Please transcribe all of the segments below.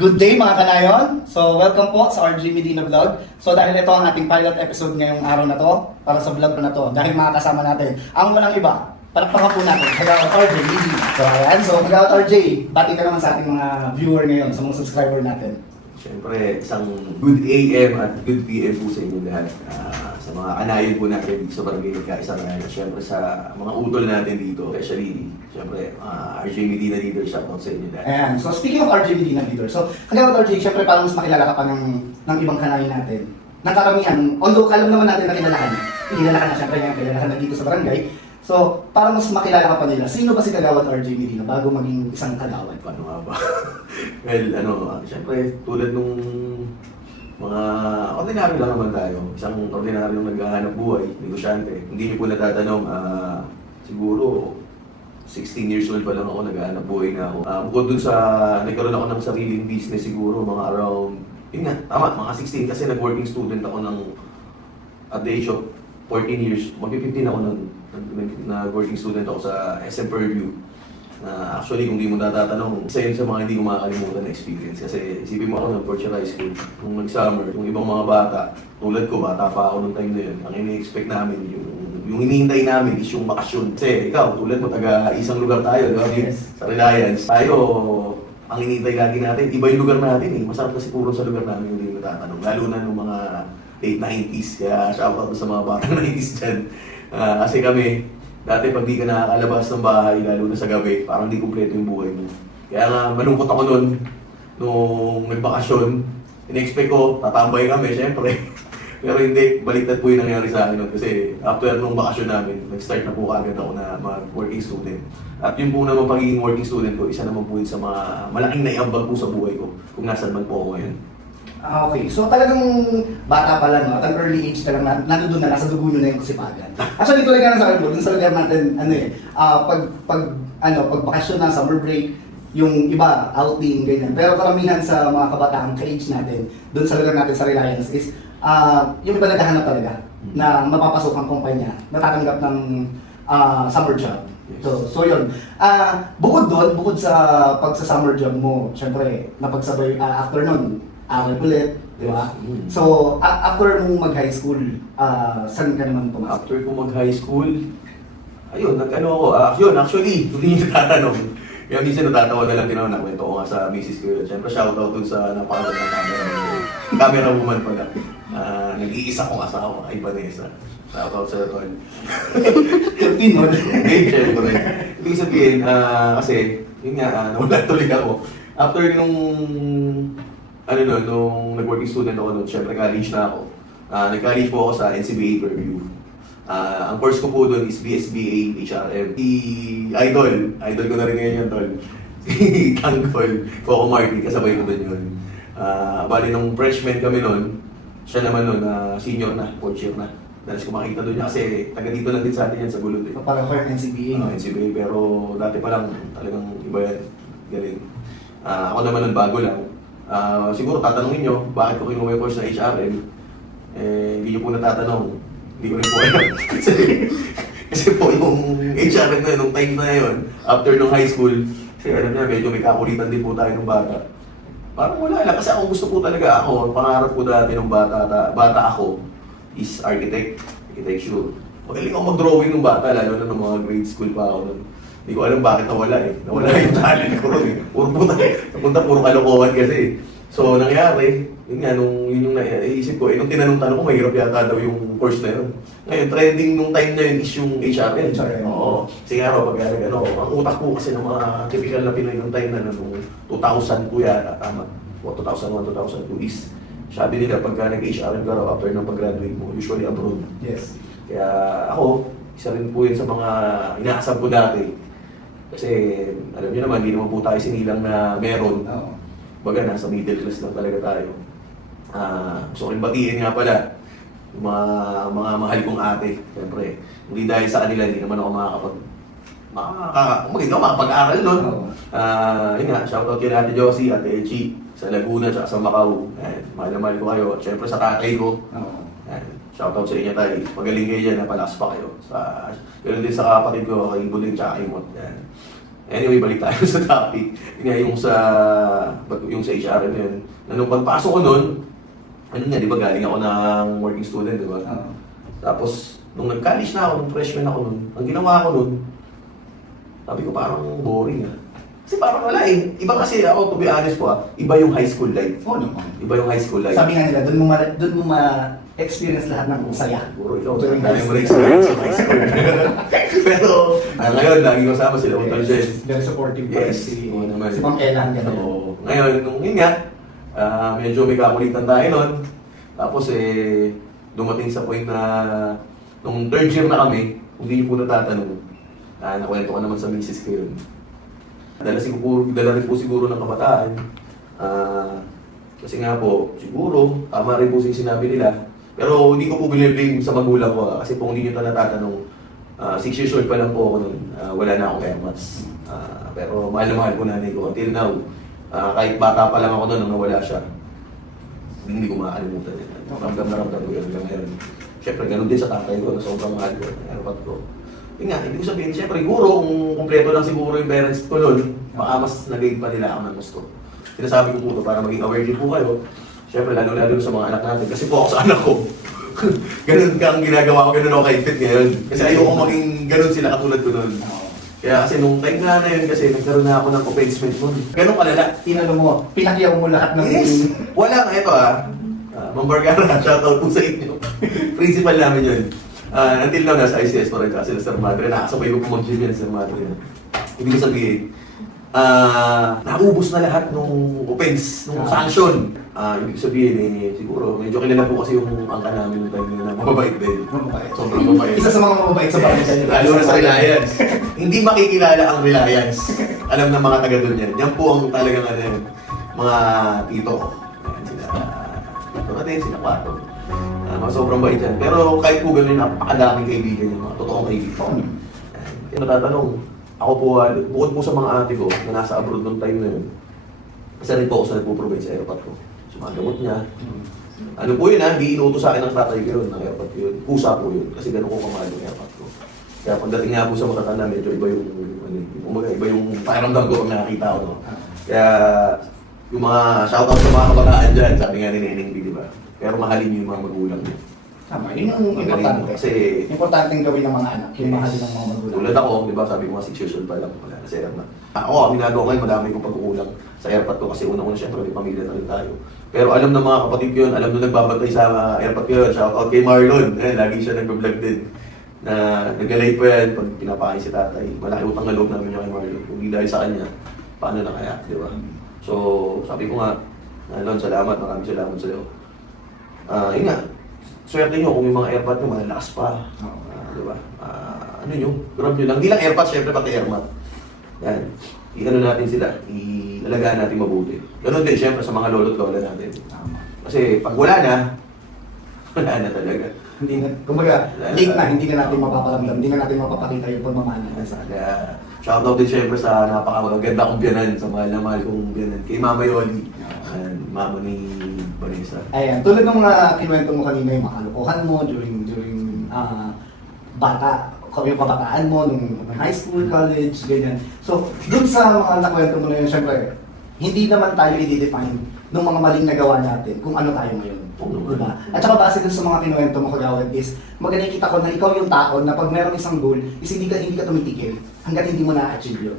Good day mga kanayon! So welcome po sa RJ Medina Vlog. So dahil ito ang ating pilot episode ngayong araw na to, para sa vlog na to, dahil makakasama natin ang walang iba, palakpakan po natin, Kagawad RJ Medina. So ayan, so Kagawad RJ, bati ka naman sa ating mga viewer ngayon, sa mga subscriber natin. Siyempre, isang good AM at good PM po sa inyo lahat. Sa mga kanayon po natin dito sa Barangay Nagkaisa ngayon. Siyempre sa mga utol natin dito, especially, siyempre, RJ Medina Leader, shoutout sa inyo lahat. Ayan, so speaking of RJ Medina Leader, so Kagawad RJ, syempre para mas makilala ka pa ng ibang kanayon natin. Ng karamihan, although alam naman natin na kilala ka na syempre ngayon, kilala ka na dito sa barangay. So, para mas makilala ka pa nila, sino ba si Kagawad RJ Medina bago maging isang kagawad? Paano nga ba? Well, siyempre, tulad nung mga ordinaryo lang naman tayo. Isang ordinaryong naghahanap buhay, negosyante. Hindi niyo po natatanong, siguro 16 years old pa lang ako, naghahanap buhay na ako. Bukod dun sa nagkaroon ako ng sariling business siguro, mga around, yun nga, tama, mga 16 kasi nag-working student ako at the age of 14 years, mag-15 ako nag-working student ako sa SM Purview. Actually, kung di mo natatanong, isa yun sa mga hindi ko makakalimutan na experience. Kasi isipin mo ako ng Fortune High School, nung nag-summer, yung ibang mga bata, tulad ko, bata pa ako nung time na yun, ang ini-expect namin, yung hinihintay namin is yung bakasyon. Kasi ikaw, tulad mo, taga isang lugar tayo, diba? Yes. Sa Reliance. Tayo, ang hinihintay lagi natin, iba yung lugar natin eh. Masarap kasi puro sa lugar namin, hindi mo natatanong. Lalo na nung mga late 90s, kaya shoutout sa mga batang 90s dyan. Kasi kami, dati pag di ka nakakalabas ng bahay, lalo na sa gabi, parang di kumpleto yung buhay mo. Kaya nga, malungkot ako nun, nung nagbakasyon, in-expect ko, tatambay kami, syempre. Pero hindi, baliktad po yung nangyari sa akin nun. Kasi after nung bakasyon namin, nag-start na po kagad ako na mag-working student. At yun po naman pagiging working student ko, isa naman po yun sa mga malaking naiambag po sa buhay ko, kung nasan man po ako ngayon. Okay. So talagang bata pa lang, no? At an early age ka lang, nandun na, nasa dugo nyo na yung kasipagan. Actually, tulad nga ng sabi mo, dun sa lugar natin, pag bakasyon na, summer break, yung iba, outing, ganyan. Pero karamihan sa mga kabataan, ka-age natin, dun sa lugar natin sa Reliance is, yung iba naghahanap talaga na mapapasok ang kumpanya, natatanggap ng summer job. So yun. Bukod sa pagsa-summer job mo, syempre, napagsabay, after nun, aral ulit, di ba? So, after mong mag-high school, saan ka naman pumasok? After ko mag-high school, ayun, nag-ano ako. Yun, actually, hindi nyo natatanong. Kaya minsan natatawa na lang din ako, nakwento ko nga sa misis ko yun. Siyempre, shoutout dun sa napakagandang camera woman pala. Nag-iisa kong asawa, ay Vanessa. Shoutout sa Tol. Tinod. Babe, syempre. Ibig sabihin, kasi, yun nga, nawala tuloy ako. After nung nag-working student ako nun, syempre college na ako. Nag-college po ako sa NCBA Purview. Ang course ko po doon is BSBA HRM. Idol ko na rin ngayon yun, Tol. Si Tangkol, Coco Martin, kasabay ko doon yun. Bali nung freshman kami nun, siya naman nun, senior na, fourth year na. Dalas ko makita doon niya kasi taga dito lang din sa atin yan sa Gulod. Parang for NCBA. NCBA, pero dati pa lang talagang iba yan. Galing. Ako naman nun bago lang. Siguro tatanungin nyo, bakit ko kinuha yung course na HRM? Hindi nyo po natatanong. Hindi ko rin po alam. kasi po yung HRM na yun, nung time na yun, after nung high school, kasi alam niya, medyo may kakulitan din po tayo ng bata. Parang wala lang, kasi ako gusto po talaga ako, pangarap ko dati ng bata ako is architecture. Magaling ako mag-drawing ng bata, lalo na ng mga grade school pa ako nun. Hindi ko alam bakit nawala eh. Nawala yung talent ko ron eh. Napunta puro kalokohan kasi. So, nangyari, yun nga, yun yung naisip ko, nung tinanong-tanong ko, mahirap yata daw yung course na yun. Ngayon, trending nung time na yun is yung HRM. Oo. Kasi nga, ang utak po kasi ng mga typical na Pinoy nung time na nung 2000 po yata, tama. 2001, 2002 is, sabi nila, pagka nag-HRM ka raw after ng pag-graduate mo, usually abroad. Yes. Kaya ako, isa rin po yun sa mga inaasam ko dati. Kasi alam niyo naman, hindi naman po tayo sinilang na meron. Baga, nasa middle class lang talaga tayo. Gusto ko rin batiin nga pala yung mga mahal kong ate. Siyempre, hindi dahil sa kanila, hindi naman ako makakapag-aral nun. Yun nga, shoutout kay Ate Josie, Ate Echi, sa Laguna, tsaka sa Macau. Mahal na mahal ko kayo. Siyempre sa tatay ko. Shoutout sa inyo tayo. Magaling kayo dyan, napalakas pa kayo. Ganoon din sa kapatid ko, kay Buling, tsaka kay Mot. Anyway, balik tayo sa topic. Yun nga, yung sa HRM yun. Na nung pagpasok ko nun, ano nga, di ba galing ako ng working student, di ba? Oo. Tapos, nung nag-college na ako, nung freshman ako nun, ang ginawa ko nun, sabi ko parang boring ah. Kasi parang wala eh. Iba kasi ako, to be honest po iba yung high school life. Oo naman. Iba yung high school life. Sabi nga nila, doon mo ma-experience lahat ng saya. Puro ikaw, Tuwing dami mo high experience sa high school. Pero, ngayon, lagi ko sama sila, Utol Jen. Very supportive pa rin Yes, oo naman. si Ma'am Ella. Ganun. Oo. Ngayon, nung yun nga, medyo may kakulitan tayo nun. Tapos dumating sa point na nung third year na kami, kung hindi niyo po natatanong, nakwento ko naman sa misis ko yun. Dala rin po siguro ng kabataan. Kasi nga po, siguro, tama rin po yung sinabi nila. Pero hindi ko po biniblame sa magulang ko. Kasi kung hindi nyo ito natatanong, 6 years old pa lang po ako nun. Wala na akong airmats. Pero mahal na mahal ko nanay ko. Until now, kahit bata pa lang ako nun nung nawala siya, hindi ko makakalimutan yun. Ramdam na ramdam ko yun hanggang ngayon. Siyempre, ganun din sa tatay ko na sobrang mahal ko. Airpat ko. Yun nga, hindi ko sabihin, siyempre, siguro, kung kumpleto lang siguro yung parents ko nun, baka mas nag-aid pa nila ako ng gusto. Sinasabi ko po ito para maging aware din po kayo. Siyempre, lalo-lalo sa mga anak natin. Kasi po ako sa anak ko, ganun kang ginagawa ko, ganun ako ka-fit ngayon. Kasi ayoko maging ganun sila katulad ko nun. Kaya kasi nung time na yun, kasi nagkaroon na ako ng offense nun. Ganun kalala. Tinalo mo, pinakyaw mo lahat ng... Yes! Wala nga ito Ma'am Bargara, shoutout po sa inyo. Principal namin yun. Until now, nasa ICS pa rin kasi Sir Madre. Nakasabay ko po mag-gym yan, Sir Madre. Ibig sabihin, naubos na lahat nung offense, nung sanction. Ibig sabihin, siguro, medyo kilala po kasi yung angka namin nung time na mababait din. Mababait. Sobrang mababait. Isa sa mga mababait sa barangay. Lalo na sa Reliance. Hindi makikilala ang Reliance. Alam ng mga taga doon yan. Yan po ang talagang mga tito ko. Ayan sila. Ito natin, sila Kwato. Mga sobrang bait yan. Pero kahit po ganun, napakadaming kaibigan yung mga totoong kaibigan. Kaya natatanong, ako po, bukod po sa mga ate ko na nasa abroad noong time na yun, isa rin po ako sa nagpo-provide sa airpot ko. Sumagamot niya. Ano po yun hindi inuutos sa akin ng tatay ko yun, ng airpot yun. Kusa po yun, kasi ganun ko kamahal yung airpot ko. Kaya pagdating nga po sa matatanda, medyo iba yung, iba yung pakiramdam ko pag nakakita ko. No? Kaya, yung mga shoutout sa mga kabataan dyan, sabi nga ni Neneng B, di ba? Pero mahalin niyo yung mga magulang niyo. Tama, yun yung importante. Kasi, importanteng gawin ng mga anak, yung mahalin ng mga magulang. tulad ako, di ba, sabi ko nga 6 years old pa lang, wala na sa airpot. Ako, aminado ko ngayon, madami kong pagkukulang sa airpot ko kasi unang-una siyempre may pamilya na rin tayo. Pero alam ng mga kapatid ko yun, alam na nagbabantay sa airpot ko yun, shoutout kay Marlon, lagi siya nag-vlog din. Na nag-live po yan pag pinapakain si tatay. Malaki utang na loob namin yung kay Marlon. Kung hindi dahil sa kanya, paano na kaya, di ba? So, sabi ko nga, Lon, salamat, maraming salamat sa iyo. Yun nga, swerte nyo kung yung mga airpot nyo malalakas pa. Di ba? Ano nyo, grab nyo lang. Hindi lang airpot, syempre pati airmat. Yan. I-ano natin sila, i-alagaan natin mabuti. Ganun din, syempre, sa mga lolo't lola natin. Kasi pag wala na talaga. Hindi na, kumbaga, late na, hindi na natin mapaparamdam, hindi na natin mapapakita yung pagmamahal natin sa kanya. Kaya, shoutout din syempre sa napakaganda kong biyanan, sa mahal na mahal kong biyanan. Kay Mama Yoli, mama ni Vanessa. Ayan, tulad ng mga kinuwento mo kanina, yung mga kalokohan mo during yung kabataan mo, nung high school, college, ganyan. So, dun sa mga nakwento mo na yun, syempre, hindi naman tayo i-define ng mga maling nagawa natin kung ano tayo ngayon. Diba? At saka base dun sa mga kinuwento mo kagawad is, magaling kita ko na ikaw yung tao na pag meron isang goal, is hindi ka tumitigil hanggat hindi mo na-achieve yun.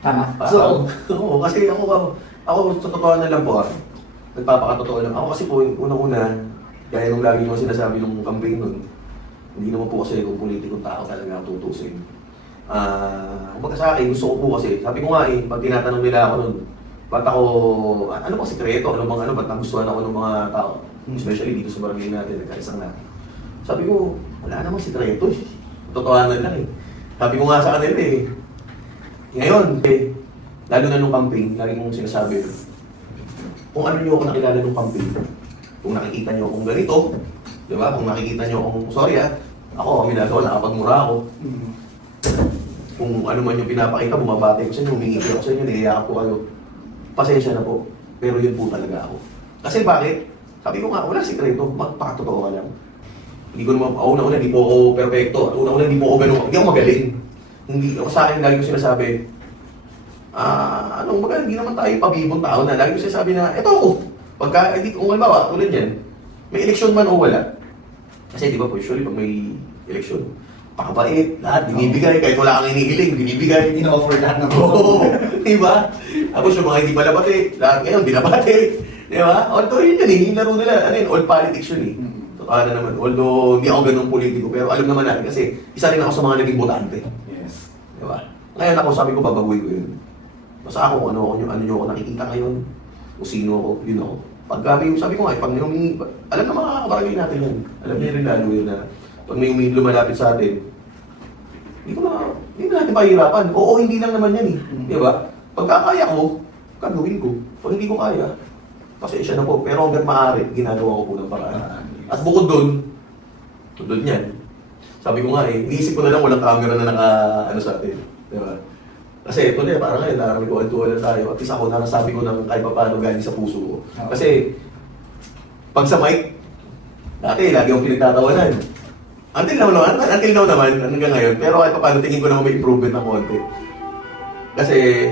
Tama? So, oo, kasi ako sa totoo na lang po nagpapakatotoo lang. Ako kasi po, unang-una, gaya nung lagi nyo sinasabi nung campaign nun, hindi naman po kasi kung politikong tao talaga ang tutusin. Kumbaga sa akin, gusto ko po kasi, sabi ko nga pag tinatanong nila ako nun, ba't ako, ano bang sikreto? Ba't nagustuhan ako ng mga tao? Especially dito sa barangay natin, nagkaisang natin. Sabi ko, wala namang sikreto Totohanan lang Sabi ko nga sa kanila ngayon, lalo na nung campaign, lagi kong sinasabi, kung ano nyo ako nakilala nung campaign, kung nakikita nyo akong ganito, di ba? Kung nakikita nyo akong, sorry ako, aminado, nakapagmura ako. Kung ano man yung pinapakita, bumabati ko sa inyo, humingiti ako sa inyo, niyayakap ko kayo. Pasensya na po, pero yun po talaga ako. Kasi bakit? Sabi ko nga, wala sikreto, magpakatotoo ka lang. Hindi ko naman, una-una, hindi po ako perfecto. At una-una, hindi po ako ganun, hindi ako magaling. Hindi ako sa akin, lagi ko sinasabi, anong baga, hindi naman tayo pabibong tao na lagi ko sinasabi na, eto ako, pagka, hindi, kung halimbawa, tulad yan, may eleksyon man o wala. Kasi di ba po, usually pag may eleksyon, pakabait, lahat, binibigay, kahit wala kang hinihiling, binibigay. In-offer lahat ng Oo, di ba? Tapos yung mga hindi pala bati, lahat ngayon, binabati. Di ba? Although yun yun, yung laro nila, ano yun, all politics yun eh. Totoo na naman. Although, hindi ako ganun politiko, pero alam naman natin kasi isa rin ako sa mga naging botante. Yes. Di ba? Ngayon ako, sabi ko, babaguhin ko yun. Basta ako, ano nyo ako nakikita ngayon, kung sino ako, yun ako. Pag may, sabi ko nga, pag may humingi, alam na mga kabarangay natin yan. Alam niya rin lalo yun na, pag may humingi lumalapit sa atin, hindi na natin pahirapan. Oo, hindi lang naman yan eh. Di ba? Pagkakaya ko, gagawin ko. Pag hindi ko kaya, pasensya na po. Pero hanggang maaari, ginagawa ko po ng paraan. At bukod doon yan. Sabi ko nga eh, iniisip ko na lang walang camera na ano sa atin. Di ba? Kasi ito na parang ngayon, naramikuhan-tuhan na tayo. At least ako, narasabi ko ng kahit pa paano galing sa puso ko. Kasi, pag sa mic, dati, lagi akong pinagtatawanan. Until now naman, hanggang ngayon. Pero kahit pa paano, tingin ko naman may improvement ng konti. Kasi,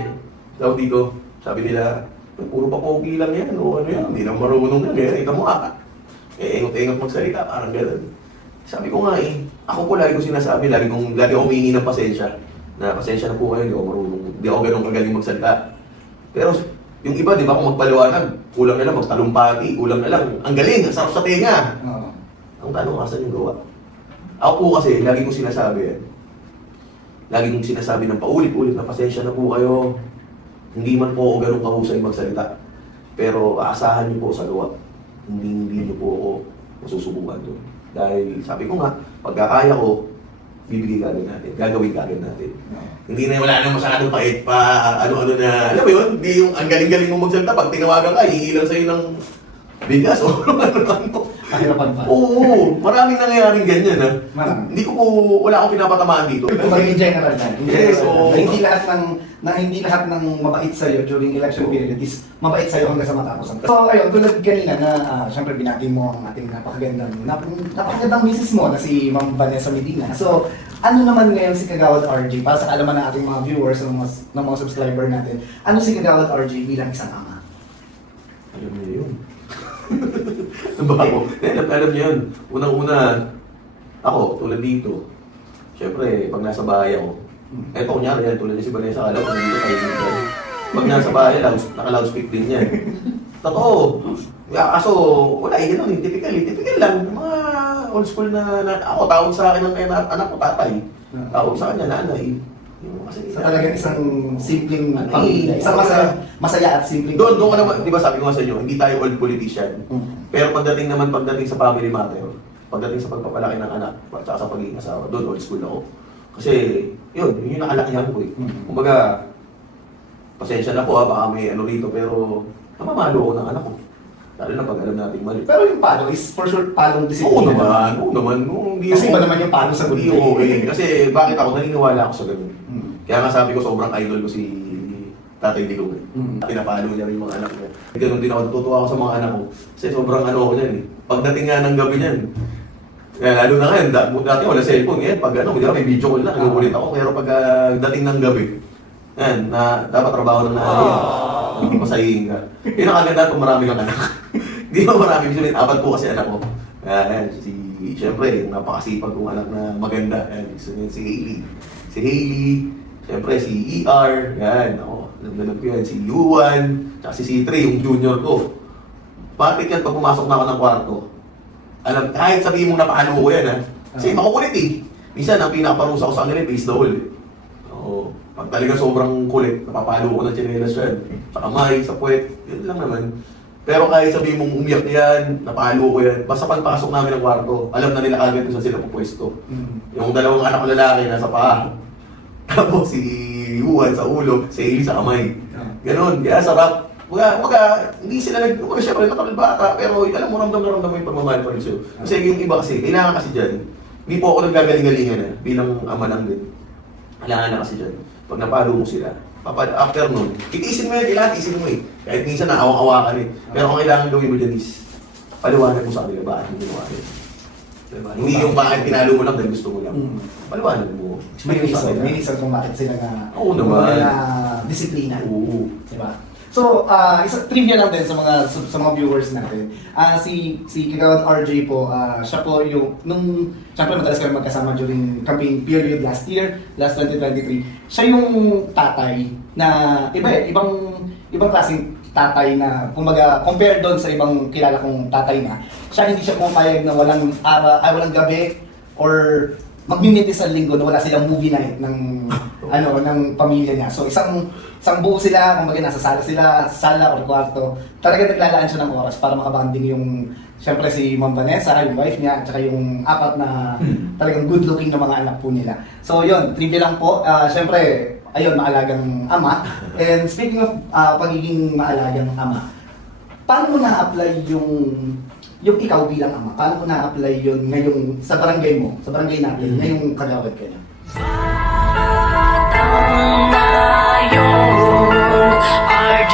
daw dito, sabi nila, puro pa pogi lang yan, o ano yan, hindi na marunong yan. Ito mo engot-engot magsalita, parang gano'n. Sabi ko nga ako po lagi ko sinasabi, lagi ako humingi ng pasensya. Na pasensya na po kayo, hindi ako marunong, hindi ako ganun kagaling magsalita. Pero yung iba, di ba, kung magpaliwanag, kulang na lang, magtalumpati, kulang na lang. Ang galing, ang sarap sa tenga. Ang tanong, asan yung gawa? Ako po kasi, lagi kong sinasabi yan. Lagi kong sinasabi ng paulit-ulit na pasensya na po kayo. Hindi man po ako ganun kahusay magsalita. Pero aasahan niyo po sa gawa. Hindi niyo po ako masusubukan doon. Dahil sabi ko nga, pagkakaya ko, bibigay kagad natin, gagawin kagad natin. Hindi na wala nang masyadong pait pa, ano-ano na, alam mo yun, hindi yung ang galing-galing mong magsalita, pag tinawagan ka, hihingi lang sa'yo ng bigas o ano-ano. Kahirapan pa. Oo, maraming nangyayaring ganyan ha. Marami. Hindi ko po, wala akong pinapatamaan dito. Kumbaga in general na. Yes, oo. Hindi lahat ng mabait sa'yo during election period is mabait sa'yo hanggang sa matapos. So ayun, tulad kanina na syempre binati mo ang ating napakagandang misis mo na si Ma'am Vanessa Medina. So ano naman ngayon si Kagawad RJ para sa kaalaman ng ating mga viewers ng mga subscriber natin, ano si Kagawad RJ bilang isang ama? Alam niyo yun. Alam niyo yun. Unang-una, ako, tulad dito, syempre, pag nasa bahay ako, eto kunyari yan, tulad niya si Vanessa, alam ko nandito tayo dito. Pag nasa bahay, naka-loudspeak din yan. Totoo. Kaso, wala eh, ganun, typical lang. Mga old school na ako, tawag sa akin ng anak ko, tatay. Tawag sa kanya, nanay. So talagang isang simpleng pamilya, isang masaya at simpleng doon ka naman, di ba sabi ko nga sa inyo, hindi tayo old politician. Pero pagdating sa family matter, pagdating sa pagpapalaki ng anak, at sa pagiging asawa, doon old school ako. Kasi, yun yung nakalakihan ko eh. Kumbaga, pasensya na po baka may ano rito, pero namamalo ako ng anak ko. Lalo na pag alam natin mali. Pero yung palo is for sure palong disiplina. Oo naman. Kasi iba naman yung palo sa Hindi gulo. okay. Kasi bakit ako naniniwala ako sa ganun. Kaya nga sabi ko sobrang idol ko si Tatay Digong eh. Pinapalo niya rin yung mga anak niya. Ganun din ako, natutuwa ako sa mga anak ko. Kasi sobrang ano ko niyan eh. Pagdating nga ng gabi niyan, lalo na ngayon, dati wala cellphone. Ngayon, pag ano, may video call na, nagugulit ako. Pero pag dating ng gabi, yan, na dapat trabaho ng nanay. Masahihin ka. Yun ang agad kung marami kang anak. Hindi ba marami? Kasi apat po kasi anak ko. Yan, siyempre, napakasipag kong anak na maganda. Yan, si Hailey. Si Hailey, siyempre si ER, yan, ako, nagdanap ko yan, si Yuan, tsaka si C3, yung junior ko. Bakit yan pag pumasok na ako ng kwarto? Alam, kahit sabihin mong napakalo ko yan ha, kasi makukulit eh. Minsan, ang pinakaparusa ko sa kanila, face the hole. Oo, pag talaga sobrang kulit, napapalo ko ng tsinelas yan. Sa kamay, sa puwet, yun lang naman. Pero kahit sabihin mong umiyak yan, napalo ko yan, basta pagpasok namin ng kwarto, alam na nila kagad kung saan sila pupwesto. Yung dalawang anak ko lalaki nasa paa. Tapos si Juan sa ulo, si Eli sa kamay. Ganon, kaya sarap. Hindi sila siya pa rin nakalal bata, pero alam mo, ramdam mo yung pagmamahal pa rin siya. Kasi yung iba kasi, kailangan kasi dyan, hindi po ako naggagaling-galingan bilang ama lang din. Kailangan na kasi dyan, pag napalo mo sila, after nun, itiisin mo yan, kailangan itiisin mo eh. Kahit minsan naawang-awa ka eh. Pero kung kailangan gawin mo dyan is, paliwanag mo sa kanila, bakit mo ginawa rin. Diba? Hindi yung bakit pinalo mo lang dahil gusto mo lang. Paliwanag mo. May reason kung bakit sila Oo naman. disiplina. Oo. Diba? So, isa trivia lang din sa mga viewers natin. Si Kagawan RJ po, siya po yung syempre madalas kami magkasama during campaign period last 2023. Siya yung tatay na ibang klaseng tatay na kumbaga compare doon sa ibang kilala kong tatay na siya hindi siya pumapayag na walang gabi or magmi-meet sa linggo na wala silang movie night ng ng pamilya niya. So isang buo sila, kumbaga nasa sala or kwarto. Talaga naglalaan siya ng oras para makabanding yung syempre si Ma'am Vanessa, yung wife niya, at saka yung apat na talagang good looking na mga anak po nila. So yun, trivia lang po. Syempre, ayun, maalagang ama. And speaking of pagiging maalagang ama, paano mo na-apply yung ikaw bilang ama? Paano mo na-apply yun ngayong sa barangay mo, sa barangay natin, ngayong kagawad ka niya? RJ